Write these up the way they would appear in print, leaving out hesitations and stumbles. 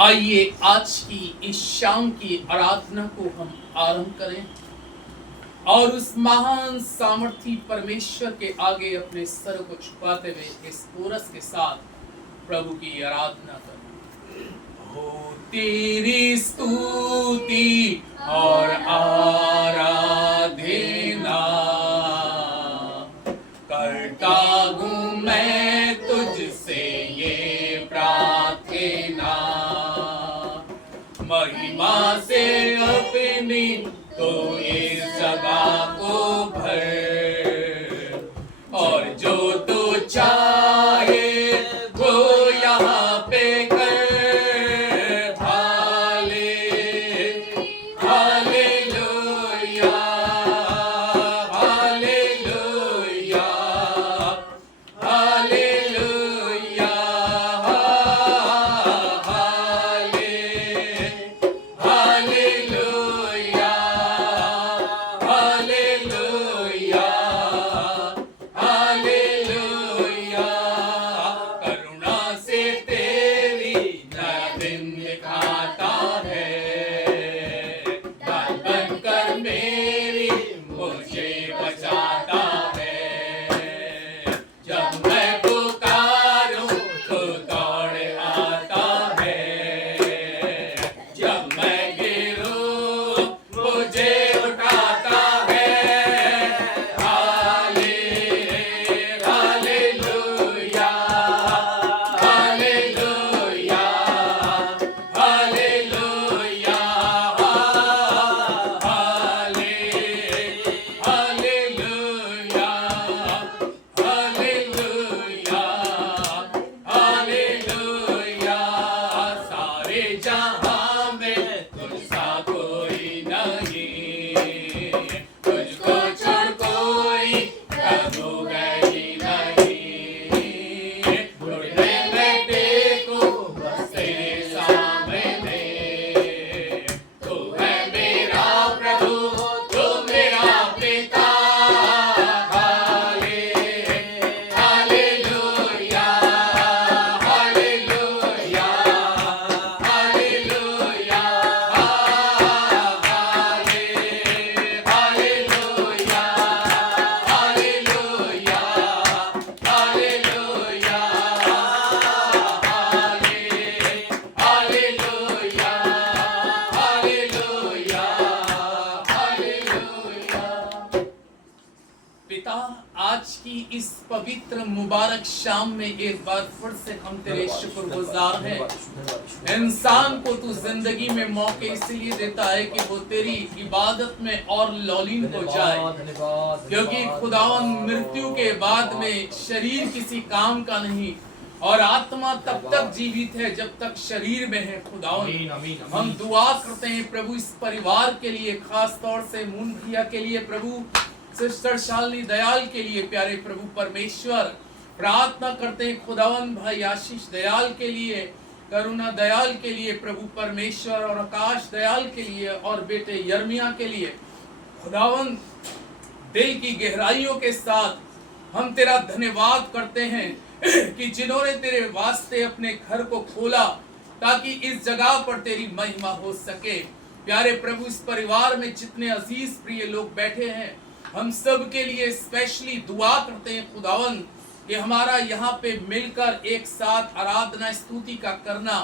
आइए आज की इस शाम की आराधना को हम आरंभ करें और उस महान सामर्थी परमेश्वर के आगे अपने सर को झुकाते हुए इस कोरस के साथ प्रभु की आराधना करें। हो तेरी स्तुति और आराधना करता हूँ मैं तुझसे ये प्रार्थना, महिमा से अपनी तो इस जगह को भर, और जो तू चाहे वो यहाँ पे कर। Hallelujah, hallelujah, hallelujah, hallelujah, hallelujah, hallelujah. करुणा से तेरी नया दिन दिखाता है, दान बनकर मेरी मुझे बचाता है। जब मैं पुकारूं तो दौड़ आता है, जब मैं गिरूं मुझे उठाता है। Hallelujah, hallelujah, hallelujah, hallelujah, hallelujah, hallelujah. सारे जहां में तुझसा कोई नहीं, तुझको छोड़ कोई प्रभु गई नहीं। घुटने में टेको बस तेरे सामने, तू है मेरा प्रभु, तू मेरा पिता। Hallelujah, hallelujah, hallelujah, hallelujah, hallelujah, hallelujah, hallelujah, hallelujah, hallelujah. पिता, आज की इस पवित्र मुबारक शाम में एक बार फिर से हम तेरे शुक्रगुजार हैं। इंसान को तू जिंदगी में मौके इसलिए देता है कि वो तेरी इबादत में और लौलीन हो जाए, क्योंकि खुदावन मृत्यु के बाद में शरीर किसी काम का नहीं और आत्मा तब तक जीवित है जब तक शरीर में है। खुदावन, हम दुआ करते हैं प्रभु इस परिवार के लिए, खास तौर से मून भैया के लिए, प्रभु सिस्टर शालिनी दयाल के लिए, प्यारे प्रभु परमेश्वर प्रार्थना करते हैं खुदावन भाई आशीष दयाल के लिए, करुणा दयाल के लिए प्रभु परमेश्वर, और आकाश दयाल के लिए, और बेटे यर्मिया के लिए। खुदावन, दिल की गहराइयों के साथ हम तेरा धन्यवाद करते हैं कि जिन्होंने तेरे वास्ते अपने घर को खोला ताकि इस जगह पर तेरी महिमा हो सके। प्यारे प्रभु, इस परिवार में जितने अजीज प्रिय लोग बैठे हैं, हम सब के लिए स्पेशली दुआ करते हैं खुदावन कि हमारा यहाँ पे मिलकर एक साथ आराधना स्तुति का करना,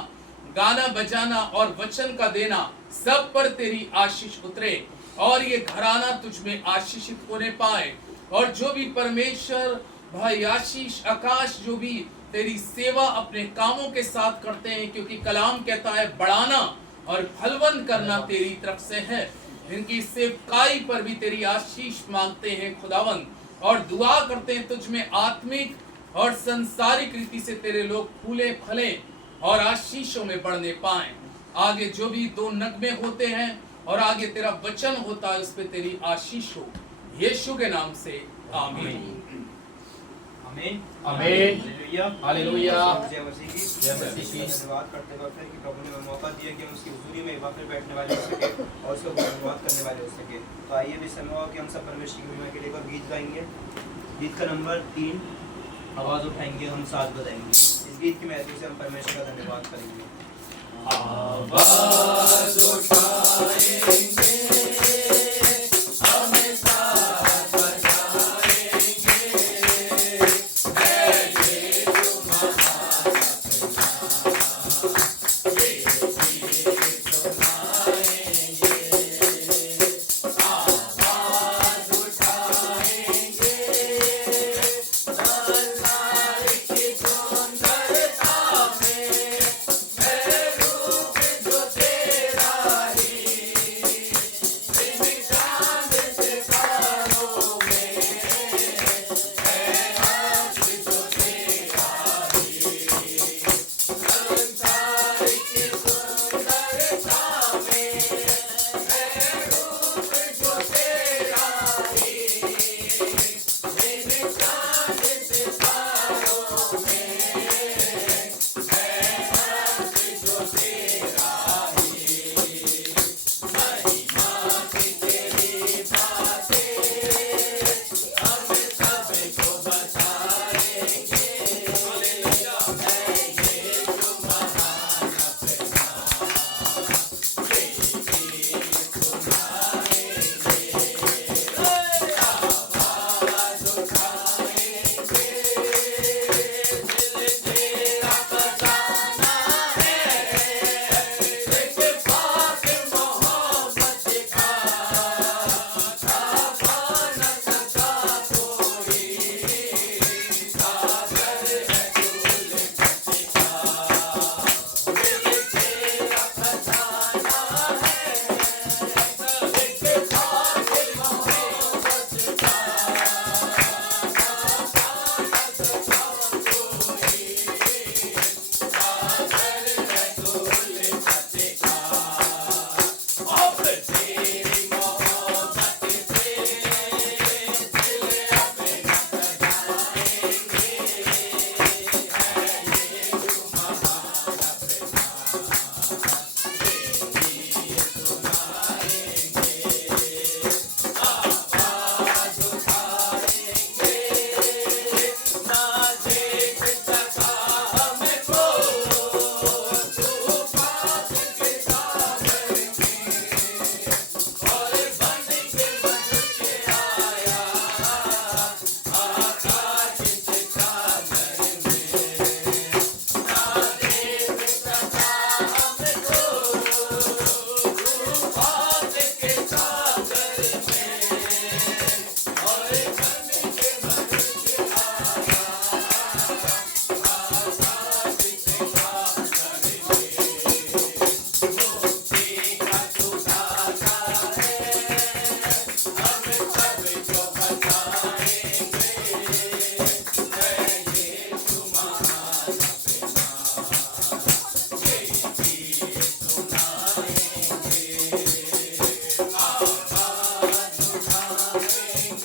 गाना बजाना और वचन का देना, सब पर तेरी आशीष उतरे और ये घराना तुझ में आशीषित होने पाए। और जो भी परमेश्वर भाई आशीष आकाश जो भी तेरी सेवा अपने कामों के साथ करते हैं, क्योंकि कलाम कहता है बढ़ाना और फलवंत करना तेरी तरफ से है, इनकी सेवकाई पर भी तेरी आशीष मांगते हैं खुदावन, और दुआ करते हैं तुझ में आत्मिक और संसारिक रीति से तेरे लोग फूले फले और आशीषों में बढ़ने पाएं। आगे जो भी दो नगमे होते हैं और आगे तेरा वचन होता है, उस पे तेरी आशीष हो, यीशु के नाम से आमीन। आमीन, आमीन, हालेलुया। जय मसीह की। धन्यवाद करते वक्त कि प्रभु ने हमें मौका दिया कि हम उसकी हुजूरी में एक बार फिर बैठने वाले हो सके और उसका धन्यवाद करने वाले हो सके। तो आइए भी समय हो कि हम सब परमेश्वर की महिमा के लिए एक और गीत गाएंगे। गीत का नंबर 3, आवाज़ उठाएंगे, हम साथ बजाएंगे। इस गीत की महत्व से हम परमेश्वर का धन्यवाद करेंगे। आवाज उठाएंगे, हम साथ बजाएंगे, है यीशु महान अपना, ये गीत सुनाएंगे। आवाज उठाएंगे, संसार की सुंदरता में है रूप जो तेरा ही, दिन चांद सितारों में है हक जो तेरा ही, संसार की सुंदरता में है रूप जो तेरा ही, दिन चांद सितारों में है हक जो तेरा ही। महिमा की तेरी बातें हम सबको बताएंगे, हालेलुया, है यीशु महान अपना, ये गीत सुनाएंगे। आवाज उठाएंगे, दिल तेरा खजाना है, एक पाक मोहब्बत का, छापा न सका कोई, सागर है कुल का, दिल तेरा खजाना है, एक पाक मोहब्बत का, छापा न सका कोई, सागर है कुल का। अब तेरी मोहब्बत से दिल अपना सजाएंगे, है यीशु महान अपना, ये गीत सुनाएंगे। आवाज उठाएंगे, ना देख सका हमको तूफान के सागर में, और बन के आया आकाश के सागर में, ना देख सका हमको तूफान के सागर में, और बन के आया आकाश के सागर में। मुक्ति का सुधागा है, हम सबको बताएंगे, है यीशु महान अपना, ये गीत सुनाएंगे। आवाज उठाएंगे।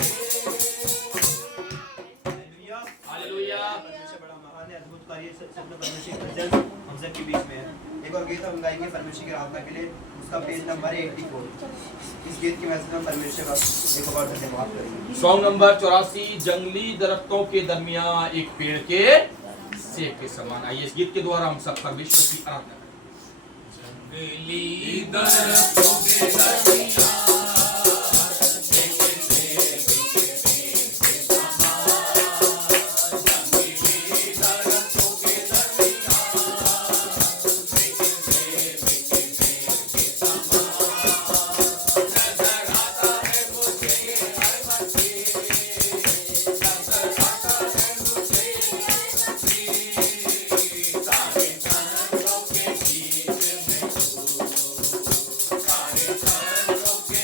हालेलुया। हालेलुया। परमेश्वर बड़ा महान है, अद्भुत कार्य सबने परमेश्वर की प्रेजेंस हम सब के बीच में है। एक और गीत हम गाएंगे परमेश्वर की आराधना के लिए, उसका पेज नंबर है 84। इस गीत की वजह से हम परमेश्वर का एक और धन्यवाद करेंगे। सॉन्ग नंबर 84, जंगली दरख्तों के दरमियान एक पेड़ के सेब के समान। आइए इस गीत के द्वारा हम सब परमेश्वर की आराधना करें। जंगली दरख्तों के दरमियान एक सेब के पेड़ के समान, जंगली दरख्तों के दरमियान एक सेब के पेड़ के समान, नजर आता है मुझे हर मंजिल, नजर आता है मुझे हर मंजिल, सारे जंगलों के बीच में तू, सारे जंगलों के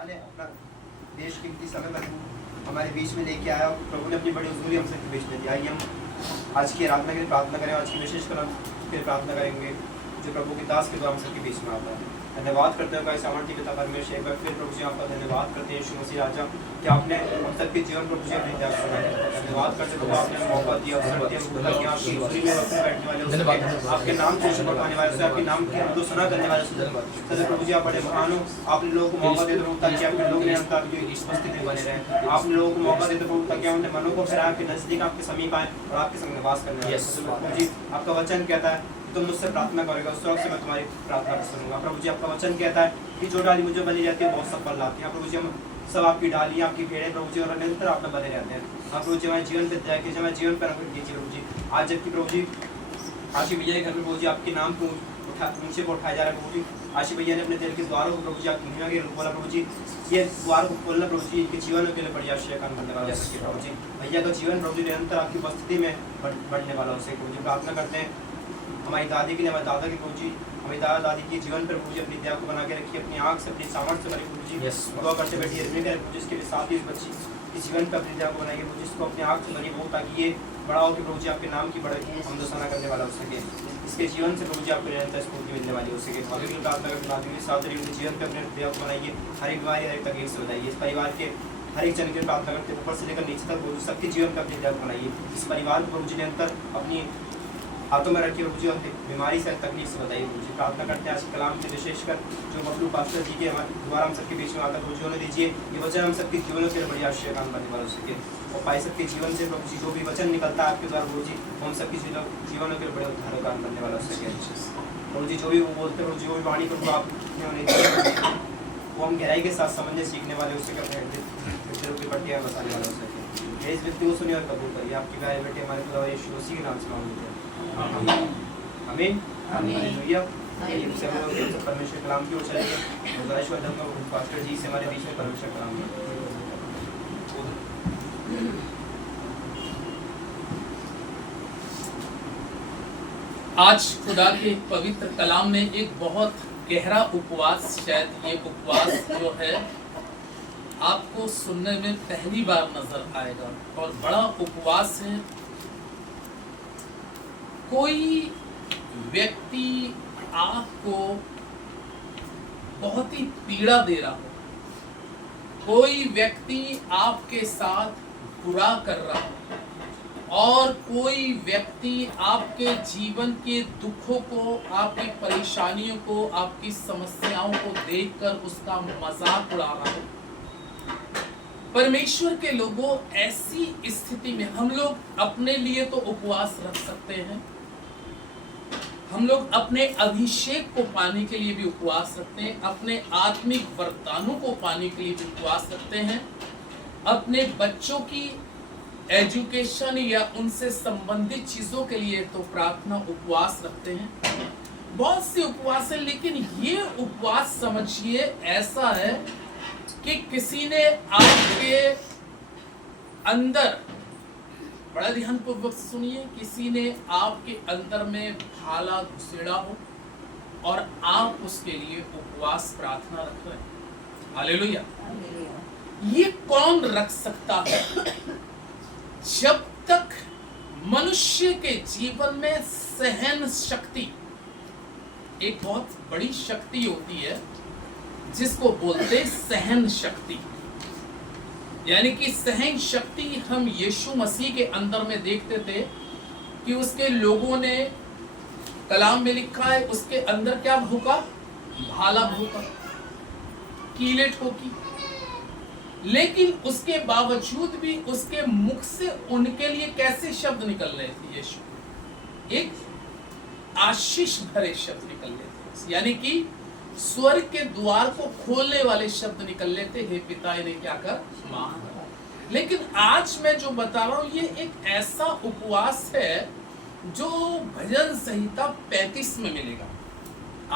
संभाले, अपना देश कीमती समय पर हमारे बीच में लेके आया। प्रभु ने अपनी बड़ी हुजूरी हम सबके बीच में दी। आइए हम आज की आराधना के लिए प्रार्थना करें। आज की विशेष कलाम के लिए प्रार्थना करेंगे जो प्रभु के दास के द्वारा हम सबके बीच में आता है। धन्यवाद करते हैं भाई सामर्थ्य पिता परमेश्वर, एक बार फिर प्रभु जी आपका धन्यवाद करते हैं यीशु मसीह राजा कि आपने हम सबके जीवन प्रभु जी अपने त्याग सुना है। धन्यवाद करते प्रभु आपने मौका दिया, अवसर दिया कि आपकी हुजूरी में अपने बैठने वाले हो सके, आपके नाम को बढ़ाने वाले से, आपके नाम की अवसुना करने वाले से। सदा प्रभु जी आप बड़े महान हो। आपने लोगों को मौका देते प्रभु ताकि आपके लोग निरंतर की उपस्थिति में बने रहें। आपने लोगों को मौका देते प्रभु ताकि अपने मनों को फिर आपके नजदीक आपके समीप आए और आपके संग निवास करने वाले। प्रभु जी आपका वचन कहता है तुम मुझसे प्रार्थना करेगा उस वक्त से मैं तुम्हारी प्रार्थना सुनूंगा। प्रभु जी आपका वचन कहता है कि जो डाली मुझे बनी रहती है बहुत सब फल लाती है। प्रभु जी हम सब आपकी डाली आपकी भेड़ें प्रभु जी और निरंतर आप में बने रहते हैं। आप प्रभु जी हमारे जीवन पे दया कीजिए, हमारे जीवन पर अनुग्रह कीजिए प्रभु जी। आज जबकि प्रभु जी आशी भैया के घर में प्रभु जी आपके नाम को ऊंचे को उठाया जा रहा है प्रभु जी। आशी भैया ने अपने दिल के द्वारों को प्रभु जी आपकी महिमा के बोला प्रभु जी, ये द्वार को खोलना प्रभु जी इनके जीवन के लिए बड़ी आशीर्वाद बनने वाला है प्रभु जी। भैया का जीवन प्रभु जी निरंतर आपकी उपस्थिति में बढ़ने वाला है। प्रभु जी प्रार्थना करते हैं हमारी दादी के लिए, हमारे दादा की प्रभु जी, हमारी दादा दादी के जीवन पर प्रभु जी अपनी दया को बना के रखिए, अपनी आँख से अपनी सामर्थ्य से भरी प्रभु जी। दुआ करते बैठिए प्रभु जी इसके लिए साथ ही इस बच्ची के जीवन पर अपनी दया को बनाइए प्रभु जी, इसको अपनी आँख से भरी हो ताकि ये बड़ा हो कि प्रभु जी आपके नाम की बड़े हमदोसना करने वाला हो सके। इसके जीवन से प्रभु जी आपको निरंतर स्फूर्ति मिलने वाली हो सके। अगली प्रार्थना करते हैं साथ ही उनके जीवन पर अपने दया को बनाइए, हर एक बीमारी हर एक तकलीफ से बताइए। इस परिवार के हर एक जन की प्रार्थना करते हैं ऊपर से लेकर नीचे तक प्रभु सबके जीवन पर अपनी दया को बनाइए। इस परिवार को प्रभु जी निरंतर अपनी हाथों में रखिए प्रभु जी और बीमारी से तकलीफ से बताइए प्रभु जी। प्रार्थना करते हैं आज कलाम से विशेषकर जो मखलूक पास्टर जी के द्वारा हम सबके बीच में आकर प्रभु जी होने दीजिए। ये वचन हम सबके जीवनों के लिए बड़ी आशीर्वाद बनने वाला हो सके और भाई सबके जीवन से प्रभु जी जो भी वचन निकलता है आपके द्वारा प्रभु जी हम सबके जीवनों के लिए बड़े उद्धार कारण बनने वाला हो सके प्रभु जी। जो भी वो बोलते प्रभु जी वो भी वाणी प्रभु आपने होने दीजिए वो हम गहराई के साथ समझने सीखने वाले हो सके, अपने की पट्टियाँ बताने वाले हो सके। इस व्यक्ति को सुनिए और कबूल करिए। आपकी प्यारे बेटे हमारे खुदा यीशु मसीह के नाम से मांगते हैं, आमीन हालेलुया। परमेश्वर कलाम की ओर चलेंगे। पास्टर जी से हमारे बीच में परमेश्वर कलाम आज खुदा के पवित्र कलाम में एक बहुत गहरा उपवास, शायद ये उपवास जो है आपको सुनने में पहली बार नजर आएगा और बड़ा उपवास है। कोई व्यक्ति आपको बहुत ही पीड़ा दे रहा हो, कोई व्यक्ति आपके साथ बुरा कर रहा हो और कोई व्यक्ति आपके जीवन के दुखों को, आपकी परेशानियों को, आपकी समस्याओं को देखकर उसका मजाक उड़ा रहा हो। परमेश्वर के लोगों, ऐसी स्थिति में हम लोग अपने लिए तो उपवास रख सकते हैं, हम लोग अपने अभिषेक को पाने के लिए भी उपवास रखते हैं, अपने आत्मिक वरदानों को पाने के लिए भी उपवास रखते हैं, अपने बच्चों की एजुकेशन या उनसे संबंधित चीजों के लिए तो प्रार्थना उपवास रखते हैं। बहुत से उपवास है, लेकिन ये उपवास समझिए ऐसा है कि किसी ने आपके अंदर, बड़ा ध्यान पूर्वक सुनिए, किसी ने आपके अंदर में भाला घुसेड़ा हो और आप उसके लिए उपवास प्रार्थना रख रहे हैं। हालेलुया। ये कौन रख सकता है? जब तक मनुष्य के जीवन में सहन शक्ति, एक बहुत बड़ी शक्ति होती है जिसको बोलते सहन शक्ति, यानी कि सहन शक्ति हम यीशु मसीह के अंदर में देखते थे कि उसके लोगों ने, कलाम में लिखा है उसके अंदर क्या भूखा, भाला भूखा, कीले ठोकी, लेकिन उसके बावजूद भी उसके मुख से उनके लिए कैसे शब्द निकल रहे थे? यीशु, एक आशीष भरे शब्द निकल रहे थे, यानी कि स्वर्ग के द्वार को खोलने वाले शब्द निकल लेते, हे पिता इन्हें क्या कर मान। लेकिन आज मैं जो बता रहा हूं ये एक ऐसा उपवास है जो भजन संहिता 35 में मिलेगा।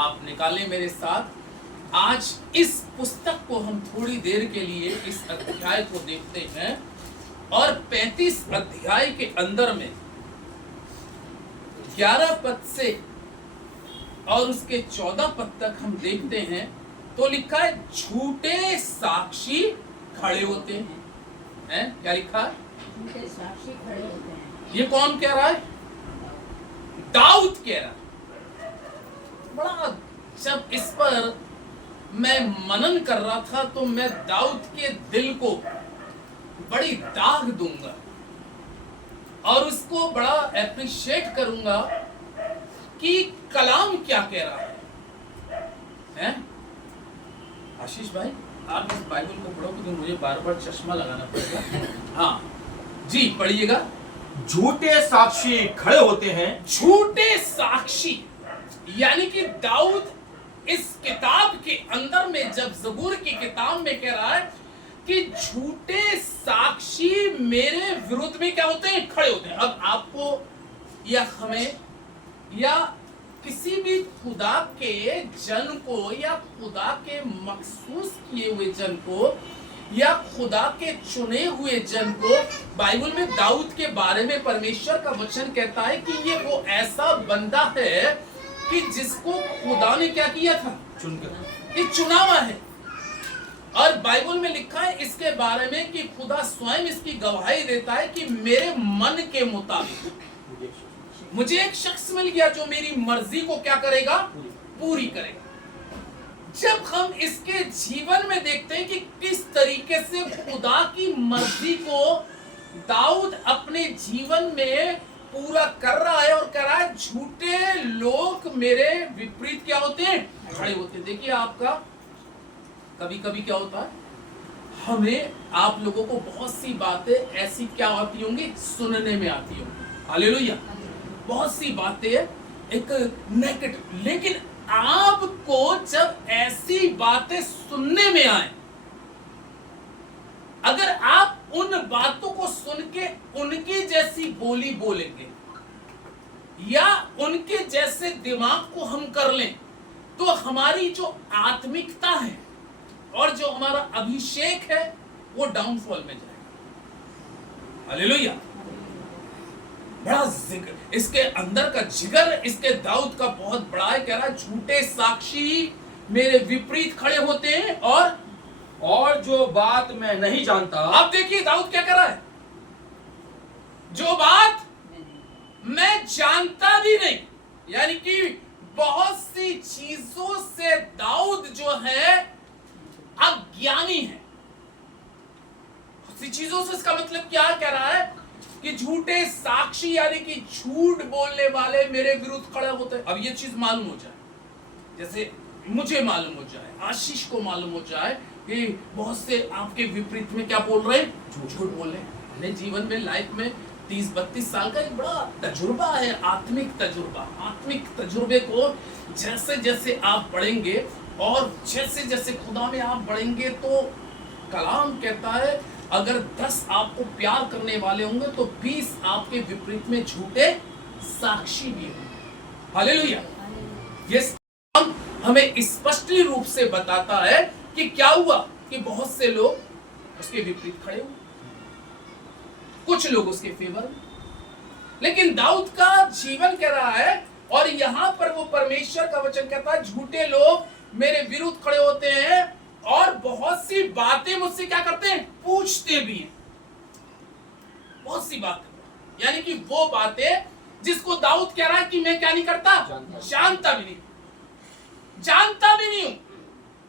आप निकालें मेरे साथ। आज इस पुस्तक को हम थोड़ी देर के लिए इस अध्याय को देखते हैं और 35 अध्याय के अंदर में 11 पद से और उसके 14 पद तक हम देखते हैं तो लिखा है झूठे साक्षी खड़े होते हैं। क्या लिखा है? झूठे साक्षी खड़े होते हैं। ये कौन कह रहा है? दाऊद कह रहा है। बड़ा जब इस पर मैं मनन कर रहा था तो मैं दाऊद के दिल को बड़ी दाग दूंगा और उसको बड़ा एप्रिशिएट करूंगा कि कलाम क्या कह रहा है? आशीष भाई, आप इस बाइबल को पढ़ोगे तो मुझे बार बार चश्मा लगाना पड़ेगा। हाँ जी, पढ़िएगा। झूठे साक्षी खड़े होते हैं। झूठे साक्षी, यानी कि दाऊद इस किताब के अंदर में, जब ज़बूर की किताब में कह रहा है कि झूठे साक्षी मेरे विरुद्ध में क्या होते हैं? खड़े होते हैं। अब आपको या हमें या किसी भी खुदा के जन को या खुदा के मखसूस किए हुए जन को या खुदा के चुने हुए जन को, बाइबल में दाऊद के बारे में परमेश्वर का वचन कहता है कि ये वो ऐसा बंदा है कि जिसको खुदा ने क्या किया था? चुनकर, ये चुना हुआ है। और बाइबल में लिखा है इसके बारे में कि खुदा स्वयं इसकी गवाही देता है कि मेरे मन के मुताबिक मुझे एक शख्स मिल गया जो मेरी मर्जी को क्या करेगा? पूरी करेगा। जब हम इसके जीवन में देखते हैं कि किस तरीके से खुदा की मर्जी को दाऊद अपने जीवन में पूरा कर रहा है और कह रहा है झूठे लोग मेरे विपरीत क्या होते हैं? खड़े होते हैं। देखिए, आपका कभी कभी क्या होता है, हमें आप लोगों को बहुत सी बातें ऐसी क्या आती होंगी? सुनने में आती होंगी। हालेलुया। बहुत सी बातें एक नेगेटिव, लेकिन आपको जब ऐसी बातें सुनने में आए, अगर आप उन बातों को सुन के उनकी जैसी बोली बोलेंगे या उनके जैसे दिमाग को हम कर लें, तो हमारी जो आत्मिकता है और जो हमारा अभिषेक है वो डाउनफॉल में जाएगा। हालेलुया। बड़ा जिक्र इसके अंदर का जिगर इसके दाऊद का बहुत बड़ा है। कह रहा है झूठे साक्षी मेरे विपरीत खड़े होते हैं और जो बात मैं नहीं जानता। आप देखिए दाऊद क्या कर रहा है? जो बात मैं जानता भी नहीं, यानी कि बहुत सी चीजों से दाऊद जो है अज्ञानी है। बहुत सी चीजों से, इसका मतलब क्या कह रहा है कि झूठे साक्षी यानी कि झूठ बोलने वाले मेरे विरुद्ध खड़े होते हैं। अब ये चीज मालूम हो जाए, जैसे मुझे मालूम हो जाए, आशीष को मालूम हो जाए कि बहुत से आपके विपरीत में क्या बोल रहे हैं? झूठ बोल रहे हैं। अपने जीवन में, लाइफ में 30-32 साल का एक बड़ा तजुर्बा है, आत्मिक तजुर्बा। आत्मिक तजुर्बे को जैसे जैसे आप बढ़ेंगे और जैसे जैसे खुदा में आप बढ़ेंगे, तो कलाम कहता है अगर 10 आपको प्यार करने वाले होंगे तो 20 आपके विपरीत में झूठे साक्षी भी होंगे। हालेलुया। ये हमें स्पष्ट रूप से बताता है कि क्या हुआ कि बहुत से लोग उसके विपरीत खड़े हुए, कुछ लोग उसके फेवर में। लेकिन दाऊद का जीवन कह रहा है, और यहां पर वो परमेश्वर का वचन कहता है झूठे लोग मेरे विरुद्ध खड़े होते हैं और बहुत सी बातें मुझसे क्या करते हैं? पूछते भी हैं। बहुत सी बातें, यानी कि वो बातें जिसको दाऊद कह रहा है कि मैं क्या नहीं करता? जानता भी नहीं, जानता भी नहीं हूं।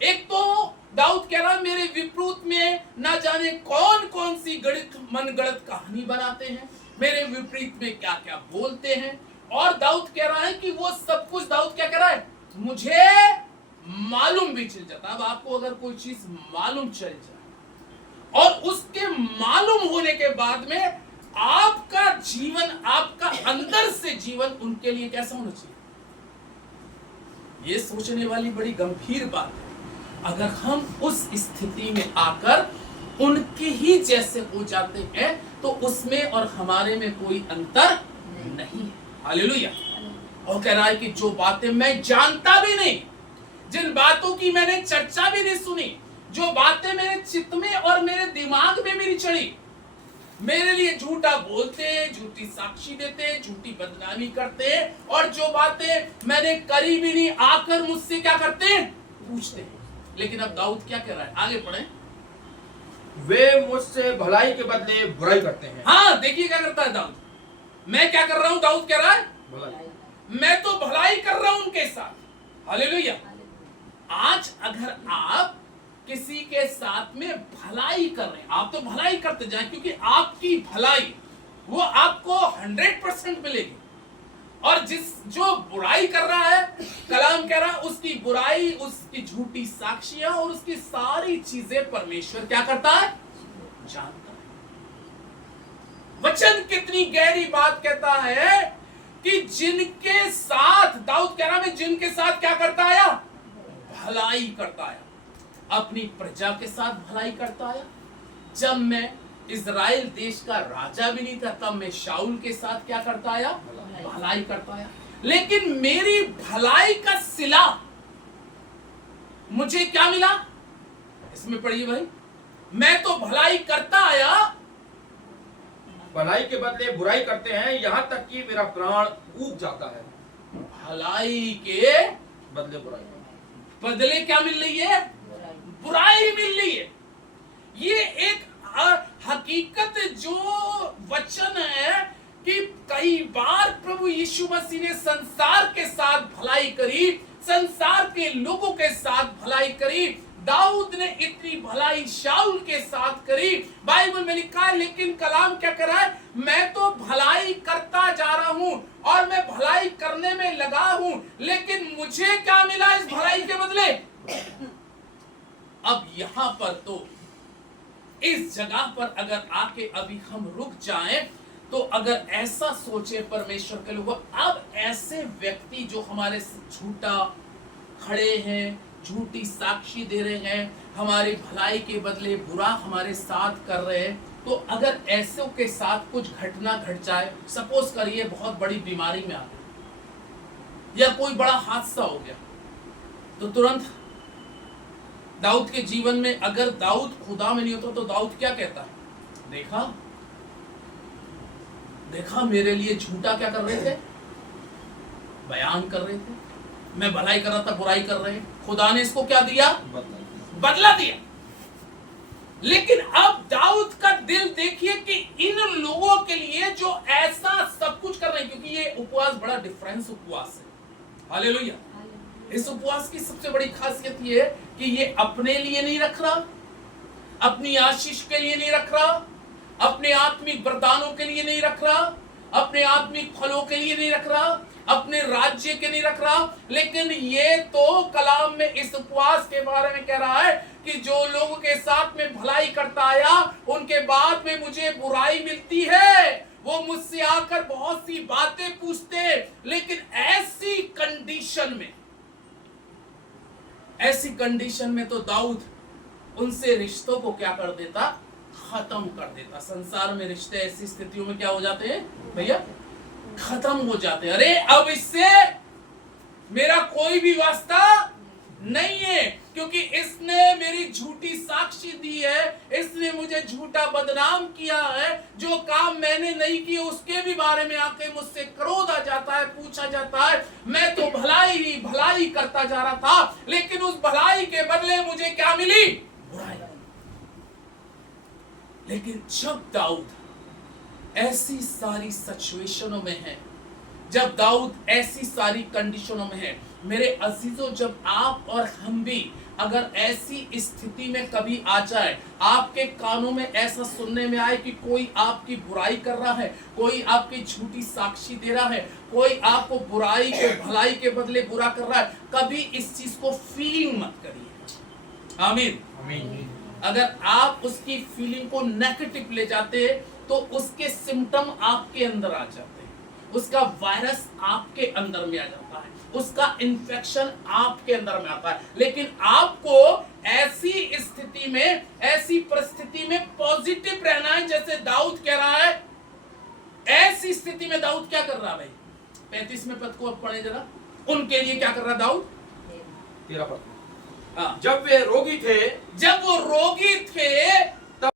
एक तो दाऊद कह रहा है मेरे विपरीत में ना जाने कौन कौन सी गणित मनगढ़ंत कहानी बनाते हैं, मेरे विपरीत में क्या क्या बोलते हैं। और दाऊद कह रहा है कि वो सब कुछ, दाऊद क्या कह रहा है? मुझे मालूम भी चल जाता। अब आपको अगर कोई चीज मालूम चल जाए और उसके मालूम होने के बाद में आपका जीवन, आपका अंदर से जीवन उनके लिए कैसा होना चाहिए? ये सोचने वाली बड़ी गंभीर बात है। अगर हम उस स्थिति में आकर उनके ही जैसे हो जाते हैं तो उसमें और हमारे में कोई अंतर नहीं है। हालेलुया। और कह रहा है कि जो बातें मैं जानता भी नहीं, जिन बातों की मैंने चर्चा भी नहीं सुनी, जो बातें मेरे चित्त में और मेरे दिमाग में भी नहीं चढ़ी, मेरे लिए झूठा बोलते हैं, झूठी साक्षी देते हैं, झूठी बदनामी करते हैं, और जो बातें मैंने करी भी नहीं आकर मुझसे क्या करते हैं? पूछते हैं। लेकिन अब दाऊद क्या कह रहा है, आगे पढ़े। वे मुझसे भलाई के बदले बुराई करते हैं। हाँ, देखिए क्या करता है दाऊद। मैं क्या कर रहा हूं, दाऊद कह रहा है भलाई। मैं तो भलाई कर रहा हूं उनके साथ। हालेलुया। आज अगर आप किसी के साथ में भलाई कर रहे हैं, आप तो भलाई करते जाएं, क्योंकि आपकी भलाई वो आपको 100% मिलेगी। और जो बुराई कर रहा है, कलाम कह रहा है, उसकी बुराई, उसकी झूठी साक्षियां और उसकी सारी चीजें परमेश्वर क्या करता है, जानता है। वचन कितनी गहरी बात कहता है कि जिनके साथ, दाऊद कह रहा है, जिनके साथ क्या करता आया, भलाई करता आया, अपनी प्रजा के साथ भलाई करता आया। जब मैं इजराइल देश का राजा भी नहीं था, तब मैं शाऊल के साथ क्या करता आया, भलाई करता आया। लेकिन मेरी भलाई का सिला मुझे क्या मिला, इसमें पढ़िए भाई। मैं तो भलाई करता आया, भलाई के बदले बुराई करते हैं, यहाँ तक कि मेरा प्राण ऊब जाता है। भलाई के बदले बुराई, बदले क्या मिल रही है, बुराई मिल रही है। ये एक हकीकत जो वचन है कि कई बार प्रभु यीशु मसीह ने संसार के साथ भलाई करी, संसार के लोगों के साथ भलाई करी। दाऊद ने इतनी भलाई शाऊल के साथ करी, बाइबल में लिखा है। लेकिन कलाम क्या कर रहा है, मैं तो भलाई करता जा रहा हूं और मैं भलाई करने में लगा हूं, लेकिन मुझे क्या मिला इस भलाई के बदले। अब यहां पर तो इस जगह पर अगर आके अभी हम रुक जाएं, तो अगर ऐसा सोचे परमेश्वर के लोग, अब ऐसे व्यक्ति जो हमारे झूठा खड़े हैं, झूठी साक्षी दे रहे हैं, हमारे भलाई के बदले बुरा हमारे साथ कर रहे हैं, तो अगर ऐसों के साथ कुछ घटना घट जाए, सपोज करिए बहुत बड़ी बीमारी में आ गए या कोई बड़ा हादसा हो गया, तो तुरंत दाऊद के जीवन में, अगर दाऊद खुदा में नहीं होता तो दाऊद क्या कहता है, देखा मेरे लिए झूठा क्या कर रहे थे, बयान कर रहे थे, मैं भलाई कर रहा था, बुराई कर रहे हैं, खुदा ने इसको क्या दिया, बदला दिया। लेकिन अब दाऊद का दिल देखिए कि इन लोगों के लिए जो ऐसा सब कुछ कर रहे हैं, क्योंकि ये उपवास बड़ा डिफरेंस उपवास है। हालेलुया। इस उपवास की सबसे बड़ी खासियत ये है कि ये अपने लिए नहीं रख रहा, अपनी आशीष के लिए नहीं रख रहा, अपने आत्मिक वरदानों के लिए नहीं रख रहा, अपने आत्मिक फलों के लिए नहीं रख रहा, अपने राज्य के नहीं रख रहा, लेकिन ये तो कलाम में इस उपवास के बारे में कह रहा है कि जो लोगों के साथ में भलाई करता आया, उनके बाद में मुझे बुराई मिलती है। वो मुझसे आकर बहुत सी बातें पूछते, लेकिन ऐसी कंडीशन में तो दाऊद उनसे रिश्तों को क्या कर देता, खत्म कर देता। संसार में रिश्ते ऐसी स्थितियों में क्या हो जाते हैं भैया, खत्म हो जाते हैं। अरे अब इससे मेरा कोई भी वास्ता नहीं है, क्योंकि इसने मेरी झूठी साक्षी दी है, इसने मुझे झूठा बदनाम किया है, जो काम मैंने नहीं किए उसके भी बारे में आके मुझसे क्रोध आ जाता है, पूछा जाता है। मैं तो भलाई ही भलाई करता जा रहा था, लेकिन उस भलाई के बदले मुझे क्या मिली, बुराई। लेकिन जब दाऊद ऐसी सारी सिचुएशनों में है, जब दाऊद ऐसी सारी कंडीशनों में है, मेरे अजीजों, जब आप और हम भी अगर ऐसी स्थिति में कभी आ जाए, आपके कानों में ऐसा सुनने में आए कि कोई आपकी बुराई कर रहा है, कोई आपकी झूठी साक्षी दे रहा है, कोई आपको बुराई के भलाई के बदले बुरा कर रहा है, कभी इस चीज को फीलिंग मत करिए। आमीन। आमीन। अगर आप उसकी फीलिंग को नेगेटिव ले जाते हैं, तो उसके सिम्टम आपके अंदर आ जाते हैं, उसका वायरस आपके अंदर में आ जाता है, उसका इन्फेक्शन आपके अंदर में आता है। लेकिन आपको ऐसी स्थिति में, ऐसी परिस्थिति में पॉजिटिव रहना है, जैसे दाऊद कह रहा है। ऐसी स्थिति में दाऊद क्या कर रहा है भाई, 35वें पद को अब पढ़े जरा। उनके लिए क्या कर रहा दाऊद, 13 पद। हाँ, जब वे रोगी थे, तब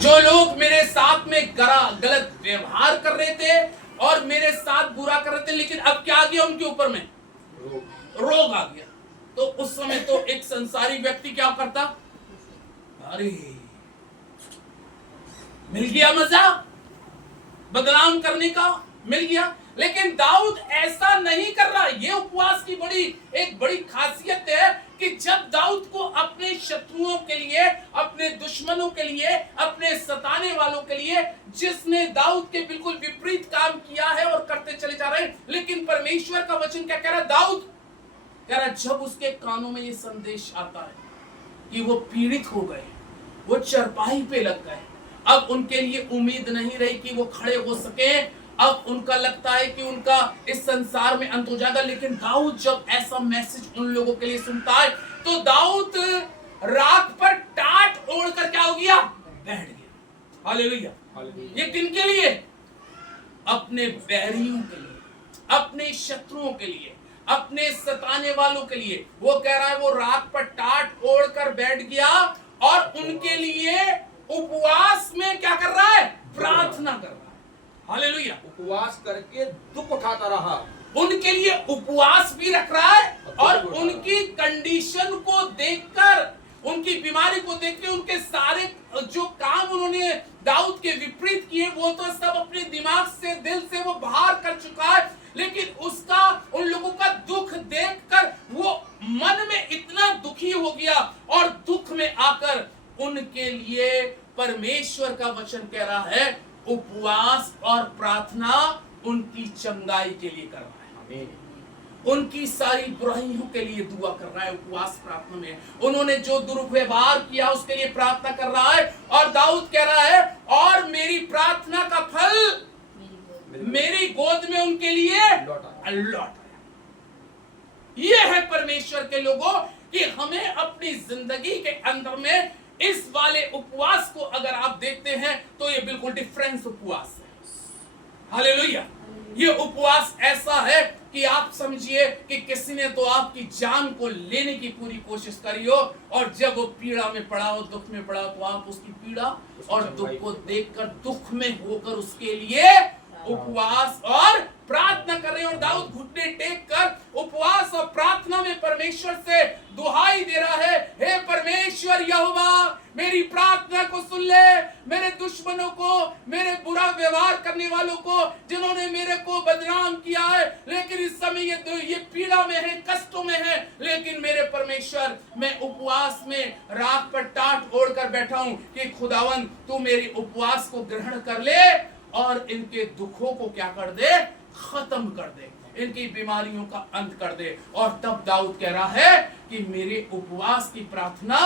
जो लोग मेरे साथ में गलत व्यवहार कर रहे थे और मेरे साथ बुरा कर रहे थे, लेकिन अब क्या आ गया उनके ऊपर में, रोग आ गया। तो उस समय तो एक संसारी व्यक्ति क्या करता, अरे मिल गया मजा बदनाम करने का, मिल गया। लेकिन दाऊद ऐसा नहीं कर रहा। ये उपवास की एक बड़ी खासियत है कि जब दाऊद को अपने शत्रुओं के लिए, अपने दुश्मनों के लिए, अपने सताने वालों के लिए, जिसने दाऊद के बिल्कुल विपरीत काम किया है और करते चले जा रहे हैं, लेकिन परमेश्वर का वचन क्या कह रहा है, दाऊद कह रहा जब उसके कानों में ये संदेश आता है कि वो पीड़ित हो गए, वो चरपाई पे लग गए, अब उनके लिए उम्मीद नहीं रही कि वो खड़े हो सके, अब उनका लगता है कि उनका इस संसार में अंत हो जाएगा। लेकिन दाऊद जब ऐसा मैसेज उन लोगों के लिए सुनता है तो दाऊद रात पर टाट ओढ़कर क्या हो गया, बैठ गया। हालेलुया। ये किनके लिए, अपने बैरियों के लिए, अपने शत्रुओं के लिए, अपने सताने वालों के लिए। वो कह रहा है वो रात पर टाट ओढ़कर बैठ गया और उनके लिए उपवास में क्या कर रहा है, प्रार्थना कर रहा है। हालेलुया। उपवास करके दुख उठाता रहा, उनके लिए उपवास भी रख रहा है और उनकी कंडीशन को देखकर, उनकी बीमारी को देखकर, उनके सारे जो काम उन्होंने दाऊद के विपरीत किए वो तो सब अपने दिमाग से, दिल से वो बाहर कर चुका है। लेकिन उसका, उन लोगों का दुख देखकर वो मन में इतना दुखी हो गया और दुख में आकर उनके लिए परमेश्वर का वचन कह रहा है उपवास और प्रार्थना उनकी चंगाई के लिए कर रहा है, उनकी सारी बुराइयों के लिए दुआ कर रहा है। उपवास प्रार्थना में उन्होंने जो दुर्व्यवहार किया उसके लिए प्रार्थना कर रहा है और दाऊद कह रहा है और मेरी प्रार्थना का फल मेरी गोद में उनके लिए लौट आया। ये है परमेश्वर के लोगों कि हमें अपनी जिंदगी के अंदर में इस वाले उपवास को अगर आप देखते हैं तो ये बिल्कुल डिफरेंस उपवास है। हालेलुया। ये उपवास ऐसा है कि आप समझिए कि किसी ने तो आपकी जान को लेने की पूरी कोशिश करी हो और जब वो पीड़ा में पड़ा हो, दुख में पड़ा, तो आप उसकी पीड़ा और दुख को देखकर, दुख में होकर उसके लिए उपवास और प्रार्थना कर रहे हैं। और दाऊद घुटने टेक कर उपवास और प्रार्थना में परमेश्वर से दुहाई दे रहा है, हे परमेश्वर यहोवा मेरी प्रार्थना को सुन ले, मेरे दुश्मनों को, मेरे बुरा व्यवहार करने वालों को, जिन्होंने मेरे को बदनाम किया है, लेकिन इस समय ये पीड़ा में है, कष्टों में है, लेकिन मेरे परमेश्वर मैं उपवास में रात पर टाट ओढ़कर बैठा हूं कि खुदावन तू मेरी उपवास को ग्रहण कर ले और इनके दुखों को क्या कर दे, खत्म कर दे, इनकी बीमारियों का अंत कर दे। और तब दाऊद कह रहा है कि मेरे उपवास की प्रार्थना